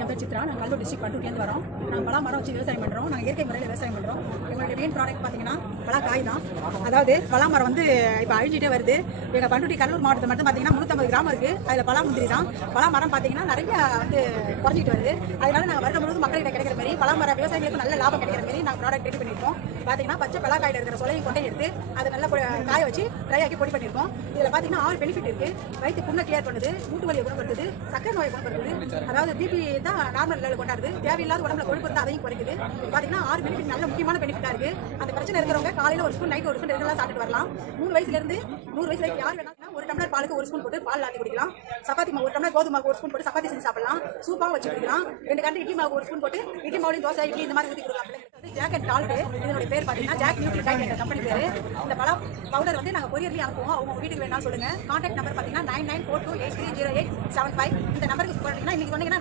என் பேர் சித்ரா. நாங்கள் கல்லூர் டிஸ்ட்ரிக்ட் பண்ருட்டிலேருந்து வரோம். நாங்கள் பலா மரம் வச்சு விவசாயம் பண்ணுறோம். நாங்கள் இயற்கை முறையில் விவசாயம் பண்ணுறோம். எங்களுடைய மெயின் ப்ராடக்ட் பார்த்தீங்கன்னா பலா காய் தான். அதாவது பலா மரம் வந்து இப்போ அழிஞ்சிட்டே வருது. எங்கள் பண்ருட்டி கடலூர் மாவட்டத்தில் மட்டும் பார்த்தீங்கன்னா 350 கிராமம் இருக்குது. அதில் பலா முந்திரி தான். பலா மரம் பார்த்தீங்கன்னா நிறைய வந்து குறைஞ்சிட்டு வருது. அதனால நாங்கள் வருடம் முழுவதும் மக்கள்கிட்ட கிடைக்கிற மாதிரி பலா மர விவசாயிகளுக்கு நல்ல லாபம் கிடைக்கிற மாதிரி நாங்கள் ப்ராடக்ட் ரெடி பண்ணியிருக்கோம். பார்த்தீங்கன்னா பச்சை பலா காயில் இருக்கிற சொலையும் கொண்டை எடுத்து அதை நல்லா காய வச்சு ட்ரை ஆக்கி பொடி பண்ணியிருக்கோம். இதில் பார்த்தீங்கன்னா 6 பெனிஃபிட் இருக்குது. வயிற்று புண்ணை கிளியர் பண்ணுது, மூட்டு வலியை குணப்படுத்துது, சக்கரை நோயை குணப்படுத்துது, அதாவது பிபி தான் நார்மல் லெவல் கொண்டாடுது, தேவையில்லாத உடம்புல கொழுப்பு இருந்தால் அதையும் குறைக்குது. பார்த்தீங்கன்னா 6 பெனிஃபிட் நல்ல முக்கியமான பெனிஃபிட்டாக இருக்குது. அந்த பிரச்சனை இருக்கிறவங்க காலையில் 1 ஸ்பூன், நைட் 1 ஸ்பூன் ரெகுலராக சாப்பிட்டு வரலாம். 3 வயசுலேருந்து 100 வயசு வரைக்கும் யார் வேணாலும் 1 டம்ளர் பாலுக்கு 1 ஸ்பூன் போட்டு பால் ஆற்றி குடிக்கலாம். சப்பாத்தி மாவு 1 டம்ளர் கோதுமை மாவு 1 ஸ்பூன் போட்டு சப்பாத்தி செஞ்சு சாப்பிடலாம். சூப்பாகவும் வச்சு குடிக்கலாம். 2 கரண்டி இட்லி மாவு 1 ஸ்பூன் போட்டு இட்லி மாவுலையும் தோசை இட்லி இந்த மாதிரி ஊற்றி கொடுக்கலாம். ஜாக் அண்ட் டால்ட் இதனுடைய பேர் பார்த்தீங்கன்னா ஜாக் நியூட்ரிடைன் என்ற கம்பெனி பேர். இந்த பழம் பவுடர் வந்து நாங்கள் கொரியர்லேயே அனுப்புவோம். அவங்க வீட்டுக்கு வேணாலும் சொல்லுங்கள். கான்டாக்ட் நம்பர் பார்த்தீங்கன்னா 9942830875. இந்த நம்பருக்கு பார்த்தீங்கன்னா இன்னைக்கு சொன்னீங்கன்னா